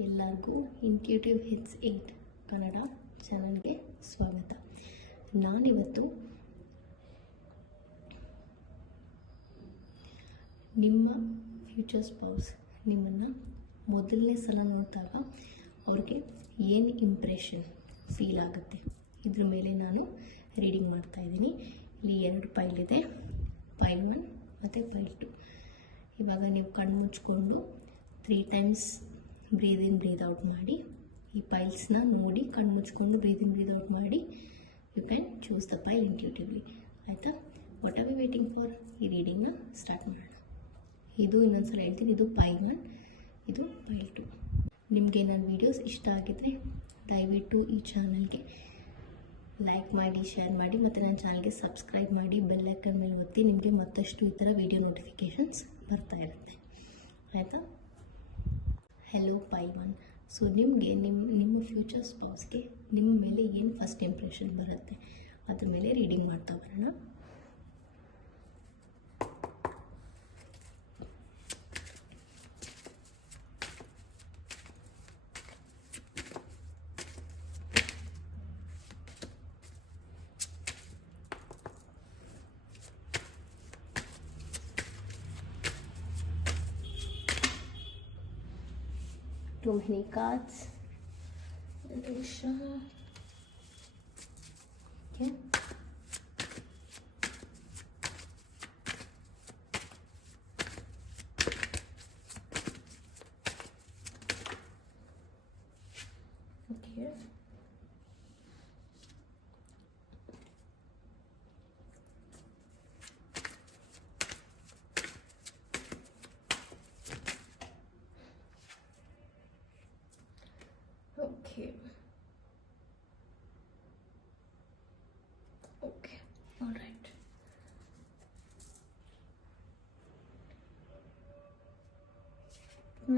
ಎಲ್ಲರಿಗೂ intuitive hits 8 Kannada ಚಾನಲ್ಗೆ ಸ್ವಾಗತ. ನಾನಿವತ್ತು ನಿಮ್ಮ ಫ್ಯೂಚರ್ ಸ್ಪೌಸ್ ನಿಮ್ಮನ್ನು ಮೊದಲನೇ ಸಲ ನೋಡಿದಾಗ ಅವ್ರಿಗೆ ಏನು ಇಂಪ್ರೆಷನ್ ಫೀಲ್ ಆಗುತ್ತೆ ಇದ್ರ ಮೇಲೆ ನಾನು ರೀಡಿಂಗ್ ಮಾಡ್ತಾಯಿದ್ದೀನಿ. ಇಲ್ಲಿ 2 ಫೈಲ್ ಇದೆ, ಫೈಲ್ 1 ಮತ್ತು ಫೈಲ್ 2. ಇವಾಗ ನೀವು ಕಣ್ಣು ಮುಚ್ಕೊಂಡು 3 times breathe in breathe out ಮಾಡಿ. ಈ ಫೈಲ್ಸ್ನ ನೋಡಿ ಕಣ್ಣು ಮುಚ್ಕೊಂಡು ಬ್ರೀದ್ ಇನ್ ಬ್ರೀದ್ ಔಟ್ ಮಾಡಿ. You can choose the file intuitively. ಆಯಿತಾ? What are we waiting for? ಈ ರೀಡಿಂಗ್ನ ಸ್ಟಾರ್ಟ್ ಮಾಡೋಣ. ಇದು ಇನ್ನೊಂದ್ಸಲ ಹೇಳ್ತೀನಿ, ಇದು ಫೈಲ್ 1, ಇದು ಫೈಲ್ 2. ನಿಮಗೆ ನನ್ನ ವೀಡಿಯೋಸ್ ಇಷ್ಟ ಆಗಿದ್ರೆ ದಯವಿಟ್ಟು ಈ ಚಾನಲ್ಗೆ ಲೈಕ್ ಮಾಡಿ, ಶೇರ್ ಮಾಡಿ ಮತ್ತು ನನ್ನ ಚಾನಲ್ಗೆ ಸಬ್ಸ್ಕ್ರೈಬ್ ಮಾಡಿ. ಬೆಲ್ ಐಕನ್ ಮೇಲೆ ಒತ್ತಿ. ನಿಮಗೆ ಮತ್ತಷ್ಟು ಈ ಥರ ವೀಡಿಯೋ ನೋಟಿಫಿಕೇಷನ್ಸ್ ಬರ್ತಾ ಇರುತ್ತೆ. ಆಯಿತಾ? Hello file 1. ಸೊ ನಿಮಗೆ ನಿಮ್ಮ ಫ್ಯೂಚರ್ ಸ್ಪೌಸ್ಗೆ ನಿಮ್ಮ ಮೇಲೆ ಏನು ಫಸ್ಟ್ ಇಂಪ್ರೆಷನ್ ಬರುತ್ತೆ ಅದ್ರ ಮೇಲೆ ರೀಡಿಂಗ್ ಮಾಡ್ತಾ ಬರೋಣ. Too many cards. Okay. Okay. Okay, all right.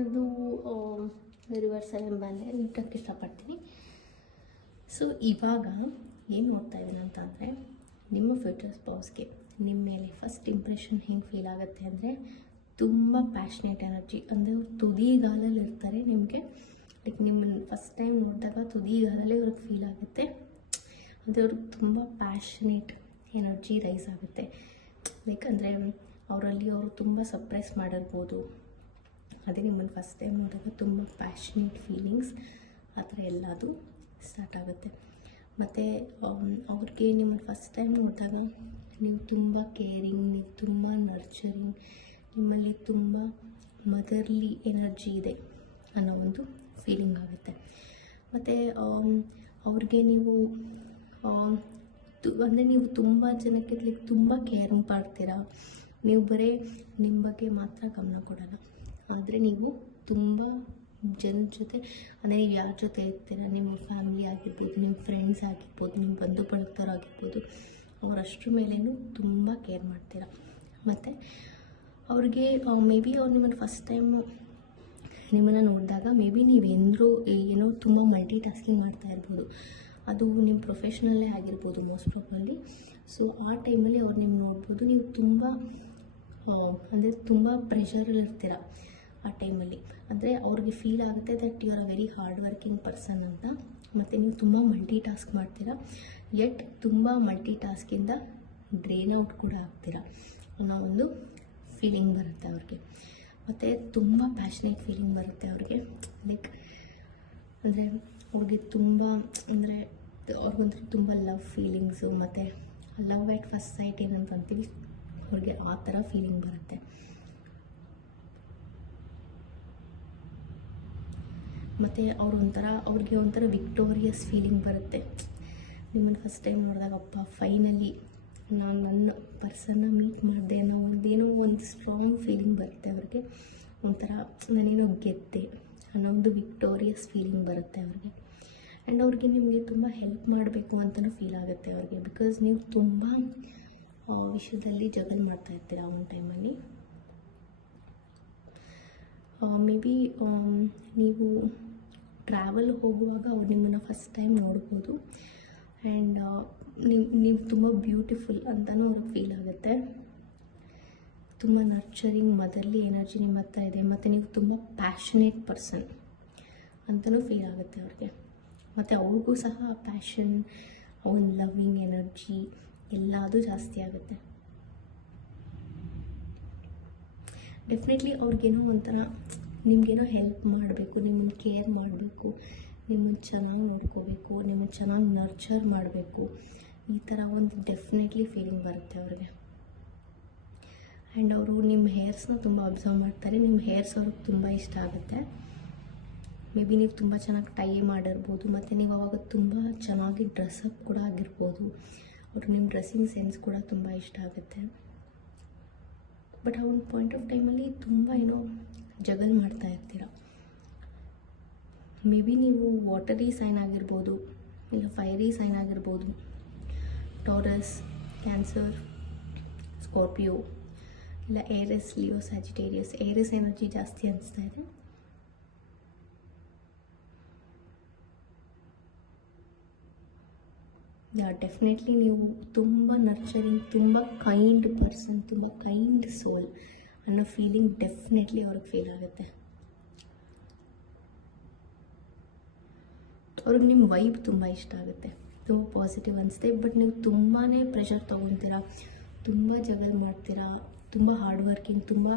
ಅದು ರಿವರ್ಸಲ್ ಎಂಬಲ್ಲೇ ಇಟ್ಟಕ್ಕೆ ಇಷ್ಟಪಡ್ತೀನಿ. ಸೊ ಇವಾಗ ಏನು ನೋಡ್ತಾ ಇದ್ದೀನಿ ಅಂತಂದರೆ, ನಿಮ್ಮ ಫ್ಯೂಚರ್ ಸ್ಪೌಸ್ಗೆ ನಿಮ್ಮ ಮೇಲೆ ಫಸ್ಟ್ ಇಂಪ್ರೆಷನ್ ಹೆಂಗೆ ಫೀಲ್ ಆಗುತ್ತೆ ಅಂದರೆ, ತುಂಬ ಪ್ಯಾಷನೇಟ್ ಎನರ್ಜಿ. ಅಂದರೆ ಅವ್ರು ತುದಿಗಾಲಲ್ಲಿ ಇರ್ತಾರೆ. ನಿಮಗೆ ಲೈಕ್ ನಿಮ್ಮನ್ನು ಫಸ್ಟ್ ಟೈಮ್ ನೋಡಿದಾಗ ತುದಿಗಾಲಲ್ಲೇ ಅವ್ರಿಗೆ ಫೀಲ್ ಆಗುತ್ತೆ. ಅಂದರೆ ಅವ್ರಿಗೆ ತುಂಬ ಪ್ಯಾಷನೇಟ್ ಎನರ್ಜಿ ರೈಸ್ ಆಗುತ್ತೆ. ಲೈಕ್ ಅಂದರೆ ಅವರಲ್ಲಿ ಅವರು ತುಂಬ ಸಪ್ರೆಸ್ ಮಾಡಿರ್ಬೋದು. ಅದೇ ನಿಮ್ಮನ್ನು ಫಸ್ಟ್ ಟೈಮ್ ನೋಡಿದಾಗ ತುಂಬ ಪ್ಯಾಷನೇಟ್ ಫೀಲಿಂಗ್ಸ್ ಆ ಥರ ಎಲ್ಲದು ಸ್ಟಾರ್ಟ್ ಆಗುತ್ತೆ. ಮತ್ತು ಅವ್ರಿಗೆ ನಿಮ್ಮನ್ನು ಫಸ್ಟ್ ಟೈಮ್ ನೋಡಿದಾಗ ನೀವು ತುಂಬ ಕೇರಿಂಗ್, ನೀವು ತುಂಬ ನರ್ಚರಿಂಗ್, ನಿಮ್ಮಲ್ಲಿ ತುಂಬ ಮದರ್ಲಿ ಎನರ್ಜಿ ಇದೆ ಅನ್ನೋ ಒಂದು ಫೀಲಿಂಗ್ ಆಗುತ್ತೆ. ಮತ್ತು ಅವ್ರಿಗೆ ನೀವು ಅಂದರೆ ನೀವು ತುಂಬ ಜನಕ್ಕೆ ಲೈಕ್ ತುಂಬ ಕೇರ್ ಮಾಡ್ತೀರಾ. ನೀವು ಬರೀ ನಿಮ್ಮ ಬಗ್ಗೆ ಮಾತ್ರ ಗಮನ ಕೊಡೋಲ್ಲ. ಆದರೆ ನೀವು ತುಂಬ ಜನದ ಜೊತೆ, ಅಂದರೆ ನೀವು ಯಾರ ಜೊತೆ ಇರ್ತೀರ, ನಿಮ್ಮ ಫ್ಯಾಮಿಲಿ ಆಗಿರ್ಬೋದು, ನಿಮ್ಮ ಫ್ರೆಂಡ್ಸ್ ಆಗಿರ್ಬೋದು, ನಿಮ್ಮ ಬಂಧು ಬಳಗದವ್ರು ಆಗಿರ್ಬೋದು, ಅವರಷ್ಟರ ಮೇಲೇನೂ ತುಂಬ ಕೇರ್ ಮಾಡ್ತೀರಾ. ಮತ್ತು ಅವ್ರಿಗೆ ಮೇ ಬಿ ಅವ್ರು ನಿಮ್ಮನ್ನು ಫಸ್ಟ್ ಟೈಮು ನಿಮ್ಮನ್ನು ನೋಡಿದಾಗ ಮೇ ಬಿ ನೀವೇನಾದರೂ ಏನೋ ತುಂಬ ಮಲ್ಟಿ ಟಾಸ್ಕಿಂಗ್ ಮಾಡ್ತಾ ಇರ್ಬೋದು. ಅದು ನಿಮ್ಮ ಪ್ರೊಫೆಷ್ನಲ್ಲೇ ಆಗಿರ್ಬೋದು ಮೋಸ್ಟ್ ಪ್ರಾಬಬ್ಲಿ. ಸೊ ಆ ಟೈಮಲ್ಲಿ ಅವ್ರು ನಿಮ್ಮ ನೋಡ್ಬೋದು. ನೀವು ತುಂಬ ಅಂದರೆ ತುಂಬ ಪ್ರೆಷರಲ್ಲಿ ಇರ್ತೀರ ಆ ಟೈಮಲ್ಲಿ. ಅಂದರೆ ಅವ್ರಿಗೆ ಫೀಲ್ ಆಗುತ್ತೆ that you are a very hard working person ಅಂತ. ಮತ್ತು ನೀವು ತುಂಬ ಮಲ್ಟಿ ಟಾಸ್ಕ್ ಮಾಡ್ತೀರಾ, ಯಟ್ ತುಂಬ ಮಲ್ಟಿ ಟಾಸ್ಕಿಂದ ಡ್ರೈನ್ ಔಟ್ ಕೂಡ ಆಗ್ತೀರಾ ಅನ್ನೋ ಒಂದು ಫೀಲಿಂಗ್ ಬರುತ್ತೆ ಅವ್ರಿಗೆ. ಮತ್ತು ತುಂಬ ಪ್ಯಾಷನೇಟ್ ಫೀಲಿಂಗ್ ಬರುತ್ತೆ ಅವ್ರಿಗೆ. ಲೈಕ್ ಅಂದರೆ ಅವ್ರಿಗೆ ತುಂಬ ಅಂದರೆ ಅವ್ರಿಗಂತೂ ತುಂಬ ಲವ್ ಫೀಲಿಂಗ್ಸು ಮತ್ತು ಲವ್ ಎಟ್ ಫಸ್ಟ್ ಸೈಟ್ ಏನಂತ ಅಂತೀವಿ, ಅವ್ರಿಗೆ ಆ ಥರ ಫೀಲಿಂಗ್ ಬರುತ್ತೆ. ಮತ್ತು ಅವ್ರಿಗೆ ಒಂಥರ ವಿಕ್ಟೋರಿಯಸ್ ಫೀಲಿಂಗ್ ಬರುತ್ತೆ. ನಿಮ್ಮನ್ನು ಫಸ್ಟ್ ಟೈಮ್ ನೋಡಿದಾಗ ಅಪ್ಪ ಫೈನಲಿ ನಾನು ನನ್ನ ಪರ್ಸನ್ನ ಮೀಟ್ ಮಾಡಿದೆ ಅನ್ನೋ ಒಂದೇನೋ ಒಂದು ಸ್ಟ್ರಾಂಗ್ ಫೀಲಿಂಗ್ ಬರುತ್ತೆ ಅವ್ರಿಗೆ. ಒಂಥರ ನಾನೇನೋ ಗೆದ್ದೆ ಅನ್ನೋ ಒಂದು ವಿಕ್ಟೋರಿಯಸ್ ಫೀಲಿಂಗ್ ಬರುತ್ತೆ ಅವ್ರಿಗೆ. ಆ್ಯಂಡ್ ಅವ್ರಿಗೆ ನಿಮಗೆ ತುಂಬ ಹೆಲ್ಪ್ ಮಾಡಬೇಕು ಅಂತಲೂ ಫೀಲ್ ಆಗುತ್ತೆ ಅವ್ರಿಗೆ. ಬಿಕಾಸ್ ನೀವು ತುಂಬ ವಿಷಯದಲ್ಲಿ ಜಗಲ್ ಮಾಡ್ತಾಯಿರ್ತೀರ ಆ ಒಂದು ಟೈಮಲ್ಲಿ. ಮೇ ಬಿ ನೀವು ಟ್ರಾವೆಲ್ ಹೋಗುವಾಗ ಅವ್ರು ನಿಮ್ಮನ್ನು ಫಸ್ಟ್ ಟೈಮ್ ನೋಡ್ಬೋದು. ಆ್ಯಂಡ್ ನೀವು ತುಂಬ ಬ್ಯೂಟಿಫುಲ್ ಅಂತಲೂ ಅವ್ರಿಗೆ ಫೀಲ್ ಆಗುತ್ತೆ. ತುಂಬ ನರ್ಚರಿಂಗ್ ಮದರ್ಲಿ ಎನರ್ಜಿ ನಿಮ್ಮ ಹತ್ರ ಇದೆ. ಮತ್ತು ನೀವು ತುಂಬ ಪ್ಯಾಷನೇಟ್ ಪರ್ಸನ್ ಅಂತಲೂ ಫೀಲ್ ಆಗುತ್ತೆ ಅವ್ರಿಗೆ. ಮತ್ತು ಅವ್ರಿಗೂ ಸಹ ಪ್ಯಾಷನ್, ಒಂದು ಲವ್ವಿಂಗ್ ಎನರ್ಜಿ ಎಲ್ಲದೂ ಜಾಸ್ತಿ ಆಗುತ್ತೆ. ಡೆಫಿನೆಟ್ಲಿ ಅವ್ರಿಗೇನೋ ಒಂಥರ ನಿಮಗೇನೋ ಹೆಲ್ಪ್ ಮಾಡಬೇಕು, ನಿಮ್ಮನ್ನು ಕೇರ್ ಮಾಡಬೇಕು, ನಿಮ್ಮನ್ನು ಚೆನ್ನಾಗಿ ನೋಡ್ಕೋಬೇಕು, ನಿಮ್ಮನ್ನು ಚೆನ್ನಾಗಿ ನರ್ಚರ್ ಮಾಡಬೇಕು, ಈ ಥರ ಒಂದು ಡೆಫಿನೆಟ್ಲಿ ಫೀಲಿಂಗ್ ಬರುತ್ತೆ ಅವ್ರಿಗೆ. ಆ್ಯಂಡ್ ಅವರು ನಿಮ್ಮ ಹೇರ್ಸ್ನ ತುಂಬ ಅಬ್ಸರ್ವ್ ಮಾಡ್ತಾರೆ. ನಿಮ್ಮ ಹೇರ್ಸ್ ಅವ್ರಿಗೆ ತುಂಬ ಇಷ್ಟ ಆಗುತ್ತೆ. ಮೇ ಬಿ ನೀವು ತುಂಬ ಚೆನ್ನಾಗಿ ಟೈ ಮಾಡಿರ್ಬೋದು, ಮತ್ತು ನೀವು ಅವಾಗ ತುಂಬ ಚೆನ್ನಾಗಿ ಡ್ರೆಸ್ಅಪ್ ಕೂಡ ಆಗಿರ್ಬೋದು. ಅವ್ರಿಗೆ ನಿಮ್ಮ ಡ್ರೆಸ್ಸಿಂಗ್ ಸೆನ್ಸ್ ಕೂಡ ತುಂಬ ಇಷ್ಟ ಆಗುತ್ತೆ. ಬಟ್ ಆ ಒಂದು ಪಾಯಿಂಟ್ ಆಫ್ ಟೈಮಲ್ಲಿ ತುಂಬ ಏನೋ ಜಗಲ್ ಮಾಡ್ತಾ ಇರ್ತೀರ. ಮೇ ಬಿ ನೀವು ವಾಟರಿ ಸೈನ್ ಆಗಿರ್ಬೋದು, ಇಲ್ಲ ಫೈರಿ ಸೈನ್ ಆಗಿರ್ಬೋದು, ಟಾರಸ್, ಕ್ಯಾನ್ಸರ್, ಸ್ಕಾರ್ಪಿಯೋ, ಇಲ್ಲ ಏರಿಸ್, ಲಿಯೋ, ಸ್ಯಾಜಿಟೇರಿಯಸ್. ಏರಿಸ್ ಎನರ್ಜಿ ಜಾಸ್ತಿ ಅನಿಸ್ತಾ ಇದೆ. ಡೆಫಿನೆಟ್ಲಿ ನೀವು ತುಂಬ ನರ್ಚರಿಂಗ್, ತುಂಬ ಕೈಂಡ್ ಪರ್ಸನ್, ತುಂಬ ಕೈಂಡ್ ಸೋಲ್ ಅನ್ನೋ ಫೀಲಿಂಗ್ ಡೆಫಿನೆಟ್ಲಿ ಅವ್ರಿಗೆ ಫೀಲ್ ಆಗುತ್ತೆ. ಅವ್ರಿಗೆ ನಿಮ್ಮ ವೈಬ್ ತುಂಬ ಇಷ್ಟ ಆಗುತ್ತೆ, ತುಂಬ ಪಾಸಿಟಿವ್ ಅನಿಸುತ್ತೆ. ಬಟ್ ನೀವು ತುಂಬಾ ಪ್ರೆಷರ್ ತೊಗೊತೀರಾ, ತುಂಬ ಜಗಲ್ ಮಾಡ್ತೀರಾ, ತುಂಬ ಹಾರ್ಡ್ ವರ್ಕಿಂಗ್, ತುಂಬ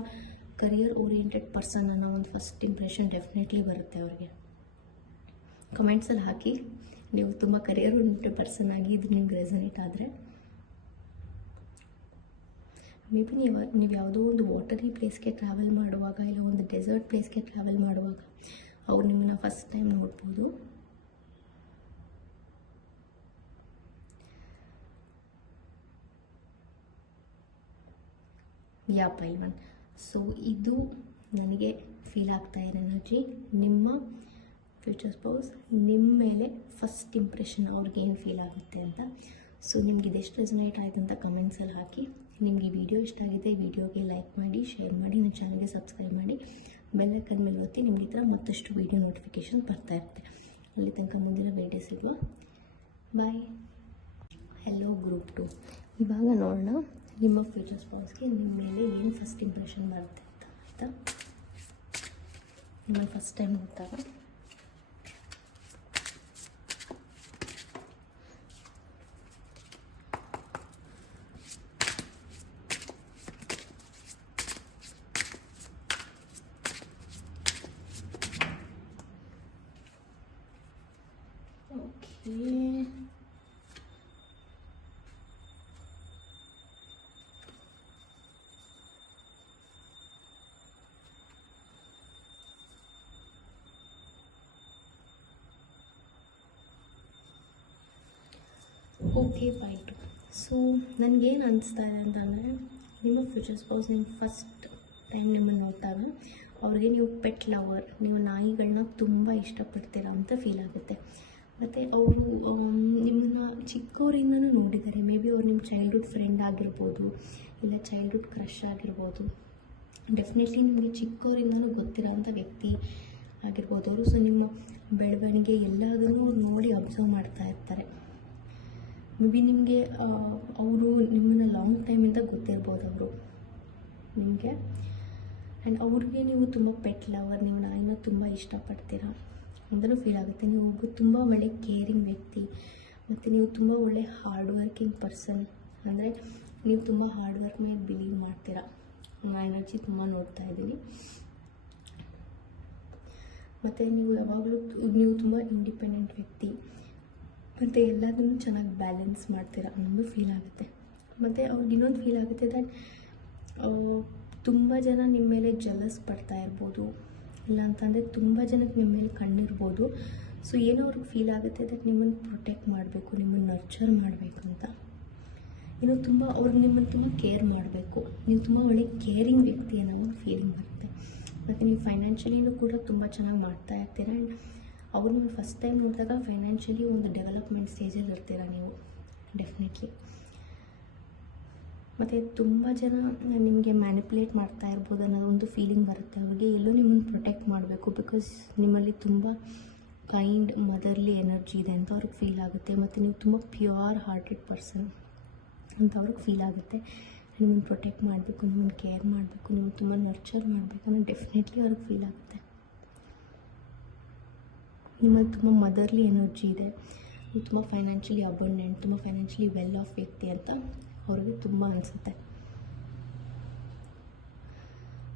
ಕರಿಯರ್ ಓರಿಯೆಂಟೆಡ್ ಪರ್ಸನ್ ಅನ್ನೋ ಒಂದು ಫಸ್ಟ್ ಇಂಪ್ರೆಷನ್ ಡೆಫಿನೆಟ್ಲಿ ಬರುತ್ತೆ ಅವ್ರಿಗೆ. ಕಮೆಂಟ್ಸಲ್ಲಿ ಹಾಕಿ ನೀವು ತುಂಬ ಕರಿಯರ್ ಓರಿಯೆಂಟೆಡ್ ಪರ್ಸನ್ ಆಗಿ ಇದು ನಿಮ್ಗೆ ರೆಸನೇಟ್ ಆದರೆ. ಮೇ ಬಿ ನೀವು ಯಾವುದೋ ಒಂದು ವಾಟರಿ ಪ್ಲೇಸ್ಗೆ ಟ್ರಾವೆಲ್ ಮಾಡುವಾಗ, ಇಲ್ಲ ಒಂದು ಡೆಸರ್ಟ್ ಪ್ಲೇಸ್ಗೆ ಟ್ರಾವೆಲ್ ಮಾಡುವಾಗ ಅವ್ರು ನಿಮ್ಮನ್ನು ಫಸ್ಟ್ ಟೈಮ್ ನೋಡ್ಬೋದು. ಯಾ ಪೈಲ್ವನ್. ಸೊ ಇದು ನನಗೆ ಫೀಲ್ ಆಗ್ತಾ ಇರೋ ಎನರ್ಜಿ. ನಿಮ್ಮ ಫ್ಯೂಚರ್ ಸ್ಪೌಸ್ ನಿಮ್ಮ ಮೇಲೆ ಫಸ್ಟ್ ಇಂಪ್ರೆಷನ್ ಅವ್ರಿಗೆ ಏನು ಫೀಲ್ ಆಗುತ್ತೆ ಅಂತ. ಸೊ ನಿಮ್ಗೆ ಇದೆಷ್ಟು ರೆಸನೇಟ್ ಆಯಿತು ಅಂತ ಕಮೆಂಟ್ಸಲ್ಲಿ ಹಾಕಿ. ನಿಮಗೆ ಈ ವಿಡಿಯೋ ಇಷ್ಟ ಆಗಿದೆ, ವಿಡಿಯೋಗೆ ಲೈಕ್ ಮಾಡಿ, ಶೇರ್ ಮಾಡಿ, ನನ್ನ ಚಾನಲ್ಗೆ ಸಬ್ಸ್ಕ್ರೈಬ್ ಮಾಡಿ, ಬೆಲ್ ಐಕಾನ್ ಮೇಲೆ ಒತ್ತಿ. ನಿಮ್ಗೆ ಈ ಥರ ಮತ್ತಷ್ಟು ವೀಡಿಯೋ ನೋಟಿಫಿಕೇಷನ್ ಬರ್ತಾ ಇರುತ್ತೆ. ಅಲ್ಲಿ ತನಕ ಮುಂದಿನ ವಿಡಿಯೋ ಸಿಗುವ. ಬಾಯ್. Hello group 2. ಇವಾಗ ನೋಡೋಣ ನಿಮ್ಮ ಫ್ಯೂಚರ್ ಸ್ಪೌಸ್ಗೆ ನಿಮ್ಮ ಮೇಲೆ ಏನು ಫಸ್ಟ್ ಇಂಪ್ರೆಷನ್ ಬರುತ್ತೆ ಅಂತ. ಆಯಿತಾ? ನಿಮ್ಮ ಫಸ್ಟ್ ಟೈಮ್ ನೋಡ್ತಾಗ ಓಕೆ ಬಾಯ್ತು. ಸೊ ನನಗೇನು ಅನಿಸ್ತಾ ಇದೆ ಅಂತಂದರೆ, ನಿಮ್ಮ ಫ್ಯೂಚರ್ ಸ್ಪೌಸ್ ನಿಮ್ಮ ಫಸ್ಟ್ ಟೈಮ್ ನಿಮ್ಮನ್ನು ನೋಡ್ತಾಗ ಅವ್ರಿಗೆ ನೀವು ಪೆಟ್ ಲವರ್, ನೀವು ನಾಯಿಗಳನ್ನ ತುಂಬ ಇಷ್ಟಪಡ್ತೀರಾ ಅಂತ ಫೀಲ್ ಆಗುತ್ತೆ. ಮತ್ತು ಅವರು ನಿಮ್ಮನ್ನು ಚಿಕ್ಕವರಿಂದನೂ ನೋಡಿದ್ದಾರೆ. ಮೇ ಬಿ ಅವ್ರು ನಿಮ್ಮ ಚೈಲ್ಡ್ಹುಡ್ ಫ್ರೆಂಡ್ ಆಗಿರ್ಬೋದು, ಇಲ್ಲ ಚೈಲ್ಡ್ಹುಡ್ ಕ್ರಷ್ ಆಗಿರ್ಬೋದು. ಡೆಫಿನೆಟ್ಲಿ ನಿಮಗೆ ಚಿಕ್ಕವರಿಂದನೂ ಗೊತ್ತಿರೋ ಅಂಥ ವ್ಯಕ್ತಿ ಆಗಿರ್ಬೋದು ಅವರು. ಸೊ ನಿಮ್ಮ ಬೆಳವಣಿಗೆ ಎಲ್ಲದನ್ನೂ ನೋಡಿ ಅಬ್ಸರ್ವ್ ಮಾಡ್ತಾ ಇರ್ತಾರೆ. ಮೇ ಬಿ ನಿಮಗೆ ಅವರು ನಿಮ್ಮನ್ನು ಲಾಂಗ್ ಟೈಮಿಂದ ಗೊತ್ತಿರ್ಬೋದು ಅವರು ನಿಮಗೆ. ಆ್ಯಂಡ್ ಅವ್ರಿಗೆ ನೀವು ತುಂಬ ಪೆಟ್ ಲವರ್, ನೀವು ನಾಯಿನ ತುಂಬ ಇಷ್ಟಪಡ್ತೀರಾ ಅಂತಲೂ ಫೀಲ್ ಆಗುತ್ತೆ. ನೀವು ತುಂಬ ಒಳ್ಳೆ ಕೇರಿಂಗ್ ವ್ಯಕ್ತಿ, ಮತ್ತು ನೀವು ತುಂಬ ಒಳ್ಳೆ ಹಾರ್ಡ್ ವರ್ಕಿಂಗ್ ಪರ್ಸನ್. ಅಂದರೆ ನೀವು ತುಂಬ ಹಾರ್ಡ್ ವರ್ಕ್ ಮೇಲೆ ಬಿಲೀವ್ ಮಾಡ್ತೀರಾ. ಆ ಎನರ್ಜಿ ತುಂಬ ನೋಡ್ತಾ ಇದ್ದೀನಿ. ಮತ್ತು ನೀವು ಯಾವಾಗಲೂ ನೀವು ತುಂಬ ಇಂಡಿಪೆಂಡೆಂಟ್ ವ್ಯಕ್ತಿ, ಮತ್ತು ಎಲ್ಲದನ್ನೂ ಚೆನ್ನಾಗಿ ಬ್ಯಾಲೆನ್ಸ್ ಮಾಡ್ತೀರಾ ಅನ್ನೋದು ಫೀಲ್ ಆಗುತ್ತೆ. ಮತ್ತು ಅವ್ರಿಗೆ ಇನ್ನೊಂದು ಫೀಲ್ ಆಗುತ್ತೆ ದಟ್ ತುಂಬ ಜನ ನಿಮ್ಮ ಮೇಲೆ ಜಲಸ್ ಪಡ್ತಾ ಇರ್ಬೋದು, ಇಲ್ಲ ಅಂತಂದರೆ ತುಂಬ ಜನಕ್ಕೆ ನಿಮ್ಮ ಮೇಲೆ ಕಣ್ಣಿರ್ಬೋದು. ಸೊ ಏನೋ ಅವ್ರಿಗೆ ಫೀಲ್ ಆಗುತ್ತೆ ದಟ್ ನಿಮ್ಮನ್ನು ಪ್ರೊಟೆಕ್ಟ್ ಮಾಡಬೇಕು, ನಿಮ್ಮನ್ನು ನರ್ಚರ್ ಮಾಡಬೇಕು ಅಂತ. ಏನೋ ತುಂಬ ಅವ್ರಿಗೆ ನಿಮ್ಮನ್ನು ತುಂಬ ಕೇರ್ ಮಾಡಬೇಕು, ನೀವು ತುಂಬ ಒಳ್ಳೆ ಕೇರಿಂಗ್ ವ್ಯಕ್ತಿ ಅನ್ನೋ ಒಂದು ಫೀಲಿಂಗ್ ಬರುತ್ತೆ. ಮತ್ತು ನೀವು ಫೈನಾನ್ಷಿಯಲಿನೂ ಕೂಡ ತುಂಬ ಚೆನ್ನಾಗಿ ಮಾಡ್ತಾ ಇರ್ತೀರ. ಆ್ಯಂಡ್ ಅವ್ರು ನೀವು ಫಸ್ಟ್ ಟೈಮ್ ನೋಡಿದಾಗ ಫೈನಾನ್ಷಿಯಲಿ ಒಂದು ಡೆವಲಪ್ಮೆಂಟ್ ಸ್ಟೇಜಲ್ಲಿ ಇರ್ತೀರ ನೀವು ಡೆಫಿನೆಟ್ಲಿ. ಮತ್ತು ತುಂಬ ಜನ ನಿಮಗೆ ಮ್ಯಾನಿಪುಲೇಟ್ ಮಾಡ್ತಾ ಇರ್ಬೋದು ಅನ್ನೋ ಒಂದು ಫೀಲಿಂಗ್ ಬರುತ್ತೆ ಅವ್ರಿಗೆ. ಎಲ್ಲೋ ನಿಮ್ಮನ್ನು ಪ್ರೊಟೆಕ್ಟ್ ಮಾಡಬೇಕು, ಬಿಕಾಸ್ ನಿಮ್ಮಲ್ಲಿ ತುಂಬ ಕೈಂಡ್ ಮದರ್ಲಿ ಎನರ್ಜಿ ಇದೆ ಅಂತ ಅವ್ರಿಗೆ ಫೀಲ್ ಆಗುತ್ತೆ. ಮತ್ತು ನೀವು ತುಂಬ ಪ್ಯೂರ್ ಹಾರ್ಟೆಡ್ ಪರ್ಸನ್ ಅಂತ ಅವ್ರಿಗೆ ಫೀಲ್ ಆಗುತ್ತೆ. ನಿಮ್ಮನ್ನು ಪ್ರೊಟೆಕ್ಟ್ ಮಾಡಬೇಕು, ನಿಮ್ಮನ್ನು ಕೇರ್ ಮಾಡಬೇಕು, ನಿಮ್ಮನ್ನು ತುಂಬ ನರ್ಚರ್ ಮಾಡಬೇಕು ಅನ್ನೋ ಡೆಫಿನೆಟ್ಲಿ ಅವ್ರಿಗೆ ಫೀಲ್ ಆಗುತ್ತೆ. ನಿಮ್ಮಲ್ಲಿ ತುಂಬ ಮದರ್ಲಿ ಎನರ್ಜಿ ಇದೆ, ನೀವು ತುಂಬ ಫೈನಾನ್ಷಿಯಲಿ ಅಬಂಡೆಂಟ್, ತುಂಬ ಫೈನಾನ್ಷಿಯಲಿ ವೆಲ್ ಆಫ್ ವ್ಯಕ್ತಿ ಅಂತ ಅವ್ರಿಗೆ ತುಂಬ ಅನಿಸುತ್ತೆ.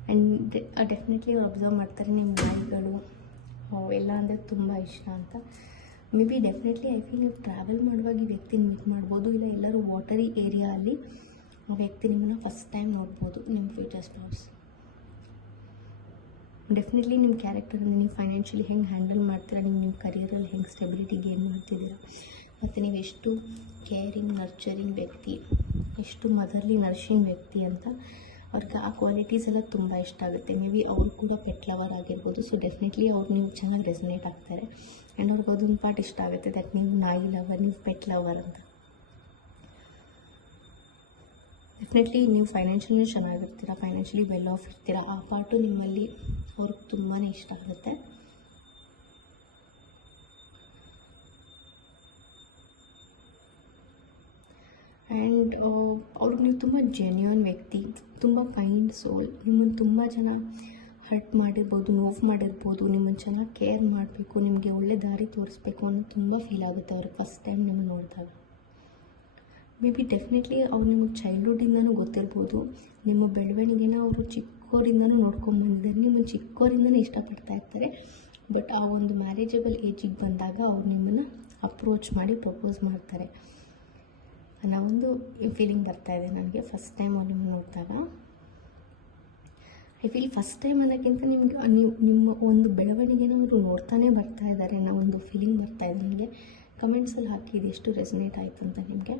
ಆ್ಯಂಡ್ ಡೆಫಿನೆಟ್ಲಿ ಅವ್ರು ಅಬ್ಸರ್ವ್ ಮಾಡ್ತಾರೆ ನಿಮ್ಮ ನಾಯಿಗಳು ಎಲ್ಲ ಅಂದರೆ ತುಂಬ ಇಷ್ಟ ಅಂತ. May be definitely I feel ನೀವು ಟ್ರಾವೆಲ್ ಮಾಡುವಾಗ ಈ ವ್ಯಕ್ತಿನ ಮೀಟ್ ಮಾಡ್ಬೋದು, ಇಲ್ಲ ಎಲ್ಲರೂ ವಾಟರಿ ಏರಿಯಾ ಅಲ್ಲಿ ಆ ವ್ಯಕ್ತಿ ನಿಮ್ಮನ್ನು ಫಸ್ಟ್ ಟೈಮ್ ನೋಡ್ಬೋದು. ನಿಮ್ಮ ಫ್ಯೂಚರ್ ಸ್ಪೌಸ್ ಡೆಫಿನೆಟ್ಲಿ ನಿಮ್ಮ ಕ್ಯಾರೆಕ್ಟರಿಂದ ನೀವು ಫೈನಾನ್ಷಿಯಲಿ ಹೆಂಗೆ ಹ್ಯಾಂಡಲ್ ಮಾಡ್ತೀರಾ, ನಿಮ್ಮ ಕರಿಯರಲ್ಲಿ ಹೆಂಗೆ ಸ್ಟೆಬಿಲಿಟಿ ಗೇನ್ ಮಾಡ್ತಿದ್ದೀರಾ, ಮತ್ತು ನೀವು ಎಷ್ಟು ಕೇರಿಂಗ್ ನರ್ಚರಿಂಗ್ ವ್ಯಕ್ತಿ, ಎಷ್ಟು ಮದರ್ಲಿ ನರ್ಷಿಂಗ್ ವ್ಯಕ್ತಿ ಅಂತ ಅವ್ರಿಗೆ ಆ ಕ್ವಾಲಿಟೀಸ್ ಎಲ್ಲ ತುಂಬ ಇಷ್ಟ ಆಗುತ್ತೆ. ಮೇ ಬಿ ಅವ್ರು ಕೂಡ ಪೆಟ್ ಲವರ್ ಆಗಿರ್ಬೋದು. ಸೊ ಡೆಫಿನೆಟ್ಲಿ ಅವ್ರು ನೀವು ಚೆನ್ನಾಗಿ ರೆಸನೇಟ್ ಆಗ್ತಾರೆ. ಆ್ಯಂಡ್ ಅವ್ರಿಗೆ ಅದೊಂದು ಪಾರ್ಟ್ ಇಷ್ಟ ಆಗುತ್ತೆ, ದಟ್ ನೀವು ನಾಯಿ ಲವರ್, ನೀವು ಪೆಟ್ ಲವರ್ ಅಂತ. ಡೆಫಿನೆಟ್ಲಿ ನೀವು ಫೈನಾನ್ಷಿಯಲಿ ಚೆನ್ನಾಗಿರ್ತೀರ, ಫೈನಾನ್ಷಿಯಲಿ ವೆಲ್ ಆಫ್ ಇರ್ತೀರ, ಆ ಪಾರ್ಟು ನಿಮ್ಮಲ್ಲಿ ಅವ್ರಿಗೆ ತುಂಬಾ ಇಷ್ಟ ಆಗುತ್ತೆ. ಆ್ಯಂಡ್ ಅವ್ರಿಗೆ ನೀವು ತುಂಬ ಜೆನ್ಯೂನ್ ವ್ಯಕ್ತಿ, ತುಂಬ ಕೈಂಡ್ ಸೋಲ್. ನಿಮ್ಮನ್ನು ತುಂಬ ಜನ ಹರ್ಟ್ ಮಾಡಿರ್ಬೋದು, ನೋವು ಮಾಡಿರ್ಬೋದು, ನಿಮ್ಮನ್ನು ಚೆನ್ನಾಗಿ ಕೇರ್ ಮಾಡಬೇಕು, ನಿಮಗೆ ಒಳ್ಳೆ ದಾರಿ ತೋರಿಸ್ಬೇಕು ಅನ್ನೋ ತುಂಬ ಫೀಲ್ ಆಗುತ್ತೆ ಅವ್ರಿಗೆ ಫಸ್ಟ್ ಟೈಮ್ ನಿಮ್ಮನ್ನು ನೋಡಿದಾಗ. ಮೇ ಬಿ ಡೆಫಿನೆಟ್ಲಿ ಅವ್ರು ನಿಮಗೆ ಚೈಲ್ಡ್ಹುಡ್ಡಿಂದನೂ ಗೊತ್ತಿರ್ಬೋದು, ನಿಮ್ಮ ಬೆಳವಣಿಗೆನ ಅವರು ಚಿಕ್ಕವರಿಂದನೂ ನೋಡ್ಕೊಂಬಂದಿದ್ದಾರೆ, ನಿಮ್ಮನ್ನು ಚಿಕ್ಕವರಿಂದನೇ ಇಷ್ಟಪಡ್ತಾ ಇರ್ತಾರೆ. ಬಟ್ ಆ ಒಂದು ಮ್ಯಾರೇಜಬಲ್ ಏಜಿಗೆ ಬಂದಾಗ ಅವ್ರು ನಿಮ್ಮನ್ನು ಅಪ್ರೋಚ್ ಮಾಡಿ ಪ್ರಪೋಸ್ ಮಾಡ್ತಾರೆ ಅನ್ನೋ ಒಂದು ಫೀಲಿಂಗ್ ಬರ್ತಾಯಿದೆ ನನಗೆ ಫಸ್ಟ್ ಟೈಮ್ ಅವ್ರು ನಿಮ್ಮನ್ನು ನೋಡಿದಾಗ. ಐ ಫೀಲ್ ಫಸ್ಟ್ ಟೈಮ್ ಅನ್ನೋಕ್ಕಿಂತ ನಿಮಗೆ ನಿಮ್ಮ ಒಂದು ಬೆಳವಣಿಗೆನ ಅವರು ನೋಡ್ತಾನೆ ಬರ್ತಾ ಇದ್ದಾರೆ ಅನ್ನೋ ಒಂದು ಫೀಲಿಂಗ್ ಬರ್ತಾಯಿದೆ ನನಗೆ. ಕಮೆಂಟ್ಸಲ್ಲಿ ಹಾಕಿ ಇದು ಎಷ್ಟು ರೆಸನೇಟ್ ಆಯಿತು ಅಂತ ನಿಮಗೆ.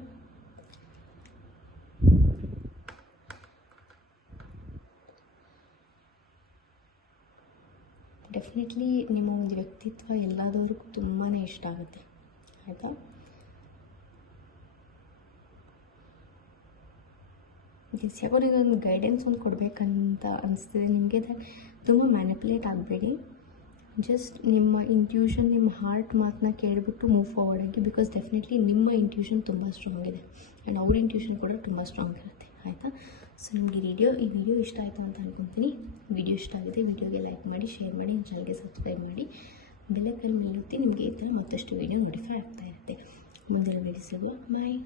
ಡೆಫಿನೆಟ್ಲಿ ನಿಮ್ಮ ಒಂದು ವ್ಯಕ್ತಿತ್ವ ಎಲ್ಲದವ್ರಿಗೂ ತುಂಬಾ ಇಷ್ಟ ಆಗುತ್ತೆ, ಆಯಿತಾ. ಯಾವಾಗ ಒಂದು ಗೈಡೆನ್ಸ್ ಒಂದು ಕೊಡಬೇಕಂತ ಅನಿಸ್ತಿದೆ ನಿಮಗೆ. ತುಂಬ ಮ್ಯಾನಿಪುಲೇಟ್ ಆಗಬೇಡಿ, ಜಸ್ಟ್ ನಿಮ್ಮ ಇಂಟ್ಯೂಷನ್, ನಿಮ್ಮ ಹಾರ್ಟ್ ಮಾತನ್ನ ಕೇಳಿಬಿಟ್ಟು ಮೂವ್ ಫಾರ್ವರ್ಡ್ ಆಗಿ. ಬಿಕಾಸ್ ಡೆಫಿನೆಟ್ಲಿ ನಿಮ್ಮ ಇಂಟ್ಯೂಷನ್ ತುಂಬ ಸ್ಟ್ರಾಂಗ್ ಇದೆ ಆ್ಯಂಡ್ ಅವ್ರ ಇಂಟ್ಯೂಷನ್ ಕೂಡ ತುಂಬ ಸ್ಟ್ರಾಂಗ್ ಇರುತ್ತೆ, ಆಯಿತಾ. ಸೊ ನಿಮಗೆ ಈ ವಿಡಿಯೋ ಇಷ್ಟ ಆಯಿತು ಅಂತ ಅಂದ್ಕೊತೀನಿ. ವಿಡಿಯೋ ಇಷ್ಟ ಆಗಿದೆ, ವಿಡಿಯೋಗೆ ಲೈಕ್ ಮಾಡಿ, ಶೇರ್ ಮಾಡಿ, ಚಾನಲ್ಗೆ ಸಬ್ಸ್ಕ್ರೈಬ್ ಮಾಡಿ, ಬೆಲ್ಲೈಕನ್ ಮೇಲೆ ಒತ್ತಿ. ನಿಮಗೆ ಈ ಥರ ಮತ್ತಷ್ಟು ವಿಡಿಯೋ ನೋಟಿಫೈ ಆಗ್ತಾ ಇರುತ್ತೆ. ಮುಂದಿನ ವಿಡಿಯೋ ಸಿಗುವ. ಬಾಯ್.